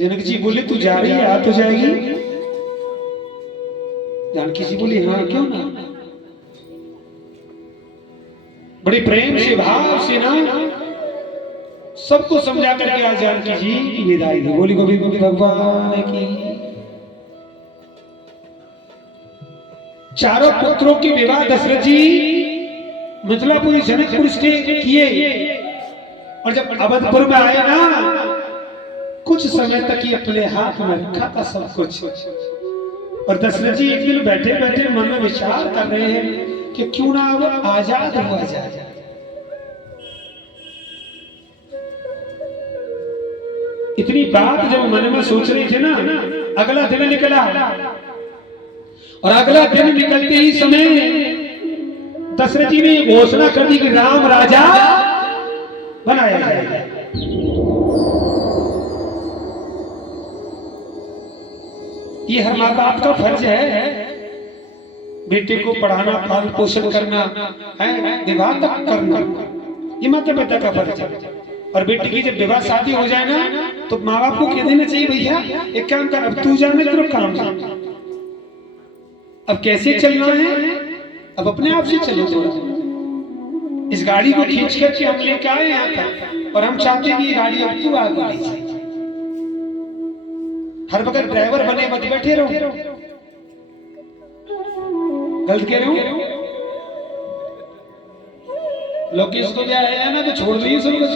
जनक जी बोले तू जा रही है, आ तो जाएगी। जानकी जी बोली हाँ क्यों ना। बड़े प्रेम से भाव से ना सबको समझा करके आज जानकी जी विदाई दी। बोली गोविंद भगवान की। चारों पुत्रों के विवाह दशरथ जी मिथिलापुरी जनकपुर से किए, और जब अवधपुर में आए ना कुछ समय तक ही अपने हाथ में रखा था सब कुछ। और दशरथ जी एक दिन बैठे बैठे मन में विचार कर रहे हैं कि क्यों ना वो आजाद हुआ जाए। इतनी बात जब मन में सोच रहे थे ना, अगला दिन निकला, और अगला दिन निकलते ही समय दशरथ जी ने घोषणा कर दी कि राम राजा बनाया जाएगा। ये हर माँ बाप का फर्ज है, बेटे को पढ़ाना, पालन पोषण करना है, विवाह तक करना, ये माता पिता का फर्ज है। और बेटी की जब विवाह शादी हो जाए ना तो माँ बाप को कह देना चाहिए भैया एक काम कर, अब तू जाने तेरा काम कर, अब कैसे चलना है अब अपने आप से चलो। इस गाड़ी को खींच करके हम लेके आए यहाँ तक, और हम चाहते हैं कि ये गाड़ी अब तू आगे ले जाए। हर वक्त ड्राइवर बने मत बैठे रहो। गलत कह रहे हो? लोकेश को क्या है ना तो छोड़ दो सब कुछ।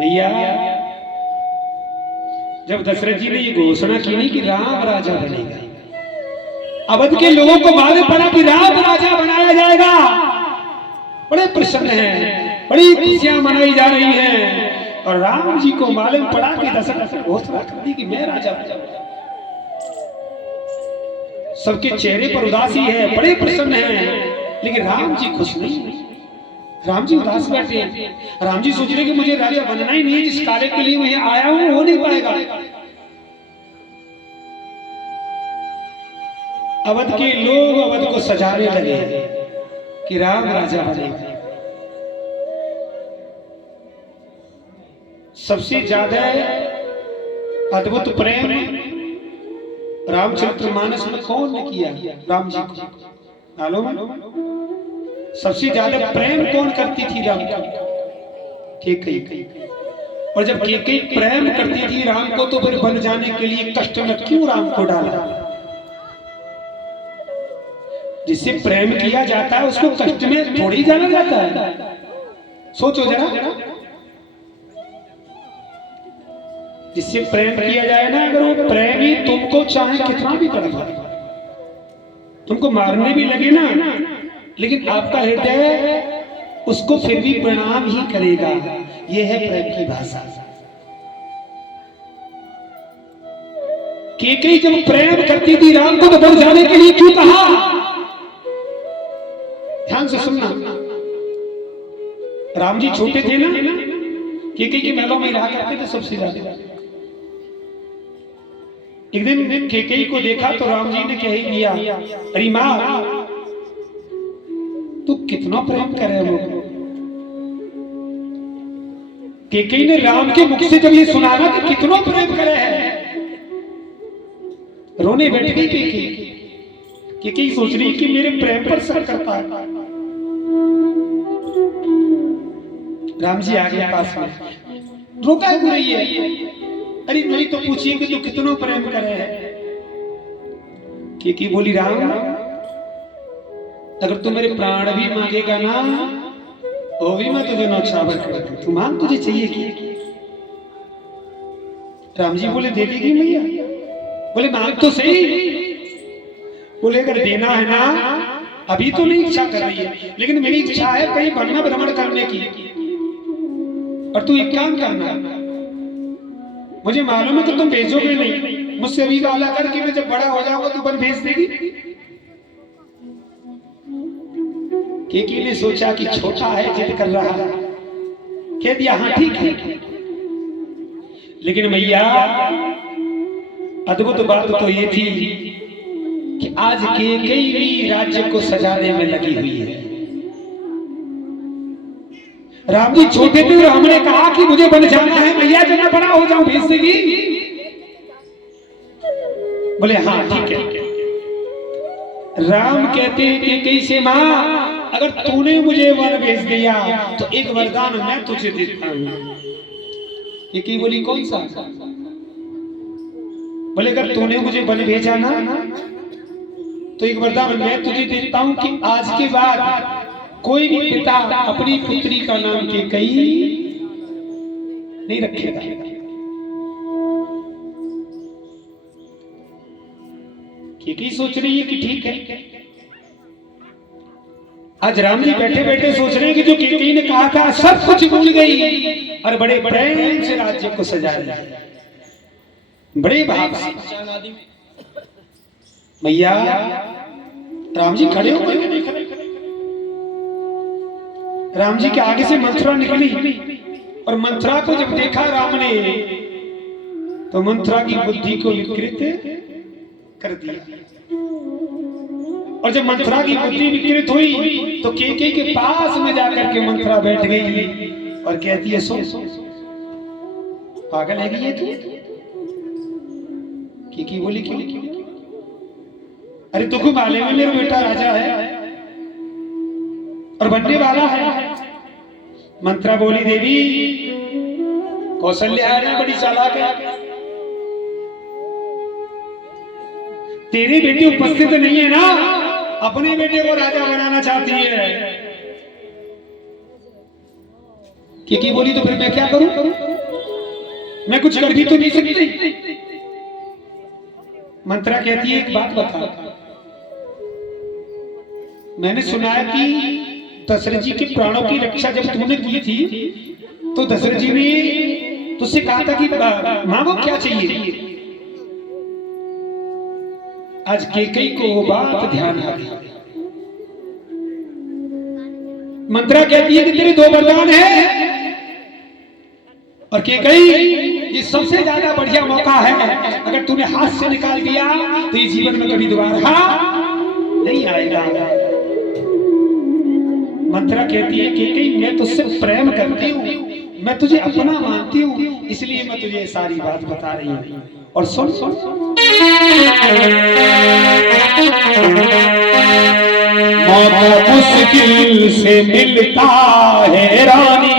भैया जब दशरथ जी ने ये घोषणा की नहीं कि राम राजा बनेगा, अवध के लोगों को मालूम पड़ा कि राम राजा बनाया जाएगा, बड़े प्रसन्न हैं, बड़ी खुशियां मनाई जा रही हैं। और राम जी को मालूम पड़ा कि दशरथ ने घोषणा कर दी कि मैं राजा बनूंगा। सबके चेहरे पर उदासी है, बड़े प्रसन्न हैं, लेकिन राम जी खुश नहीं। राम जी उदास बैठे हैं। राम जी सोच रहे कि मुझे राजा बनना ही नहीं है, जिस कार्य के लिए मैं आया हूं हो नहीं पाएगा। अवध के लोग अवध को सजाने लगे कि राम राजा बनेगा। सबसे ज्यादा अद्भुत प्रेम रामचरितमानस में कौन ने किया? राम जी को मालूम? सबसे ज्यादा प्रेम कौन करती थी? राम को। कैकेयी। और जब कैकेयी प्रेम करती थी राम को तो फिर बन जाने के लिए कष्ट में क्यों राम को डाला? जिससे प्रेम किया जाता है उसको कष्ट में थोड़ी जाना जाता है। सोचो जरा, जिससे प्रेम किया जाए ना, अगर वो प्रेमी तुमको चाहे कितना भी तड़पा, तुमको मारने भी लगे ना, लेकिन आपका हृदय उसको फिर भी प्रणाम ही करेगा। यह है प्रेम की भाषा। कैकेयी जब प्रेम करती थी राम को तो बन जाने के लिए क्यों कहा? ध्यान से सुनना। राम जी छोटे थे ना, कैकेयी के महलों में रहा करते थे सबसे ज्यादा। एक दिन कैकेयी को देखा तो राम जी ने कह ही दिया, अरे माँ तू कितना प्रेम करे वो। कैकेयी ने राम के मुख से जब ये सुना ना कि कितना प्रेम करे है, रोने बैठ गई कैकेयी। कैकेयी सोच रही कि मेरे प्रेम पर शक करता है। राम जी आ गए पास में, रोका क्यों रही है? अरे नहीं तो पूछिए कि तू कितना प्रेम करे है। कैकेयी बोली राम अगर तू मेरे प्राण भी मांगेगा ना वो भी मैं तुझे नौछावर कर दूं। तू मांग, तुझे चाहिए क्या? राम जी बोले दे देगी मैया। बोले मांग तो सही। बोले अगर देना है ना, अभी तो नहीं इच्छा कर रही है, लेकिन मेरी इच्छा है कहीं बनना भ्रमण करने की। और तू एक काम करना, मुझे मालूम है कि तुम भेजोगे नहीं, मुझसे अभी वाला करके मैं जब बड़ा हो जाऊंगा तू बन भेज देगी। कैकेयी ने सोचा कि छोटा है, जिद कर रहा है, कह दिया हाँ ठीक है। लेकिन मैया अद्भुत बात तो ये थी कि आज कैकेयी भी राज्य को सजाने में लगी हुई है। राम जी छोटे थे और हमने कहा कि मुझे बन जाना है मैया, जब मैं बड़ा हो जाऊं भेज देगी। बोले हाँ ठीक है। राम कहते हैं कि कैसे माँ, अगर तूने मुझे वन भेज दिया तो एक वरदान मैं तुझे देता हूं। ये बोली कौन सा? बोले अगर तूने मुझे वन भेजा ना तो एक वरदान मैं तुझे देता हूं कि आज के बाद कोई भी पिता अपनी पुत्री का नाम कैकेयी नहीं रखेगा। कैकेयी सोच रही है कि ठीक है। आज राम जी बैठे बैठे सोच रहे हैं कि जो कैकेयी ने कहा था सब कुछ भूल गई और बड़े बड़े से राज्य को सजाया, बड़े भाव से। मैया राम जी खड़े हो गए, नहीं खड़े। राम जी के आगे से मंथरा निकली और मंथरा को जब देखा राम ने तो मंथरा की बुद्धि को विकृत कर दिया। और जब मंथरा की बुद्धि विकृत हुई तो कैकेयी के पास में जाकर के मंथरा बैठ गई और कहती है, सो पागल है ये तू? कैकेयी बोली क्यों? अरे तुझ माले में मेरा बेटा राजा है और बनने वाला है। मंत्रा बोली, देवी कौशल्या है बड़ी चालाक है, तेरी बेटी उपस्थित नहीं है ना, अपने बेटे को राजा बनाना चाहती है। कैकेयी बोली तो फिर मैं क्या करूं? मैं कुछ कर भी तो नहीं सकती। मंत्रा कहती है, एक बात बता, मैंने सुना है कि दशरथ जी के प्राणों की रक्षा जब तूने की थी तो दशरथ जी ने तुझसे कहा था कि मांगो क्या चाहिए। आज कैकेयी को वो बात ध्यान आ गई। मंत्रा कहती है कि तेरे दो वरदान है और कैकेयी ये सबसे ज्यादा बढ़िया मौका है, अगर तूने हाथ से निकाल दिया तो ये जीवन में कभी दोबारा नहीं आएगा। मंत्रा कहती है कैकेयी मैं तुझसे प्रेम करती हूँ, मैं तुझे अपना मानती हूँ, इसलिए मैं तुझे सारी बात बता रही हूँ। और सुन सुन मौका मुश्किल से मिलता है रानी,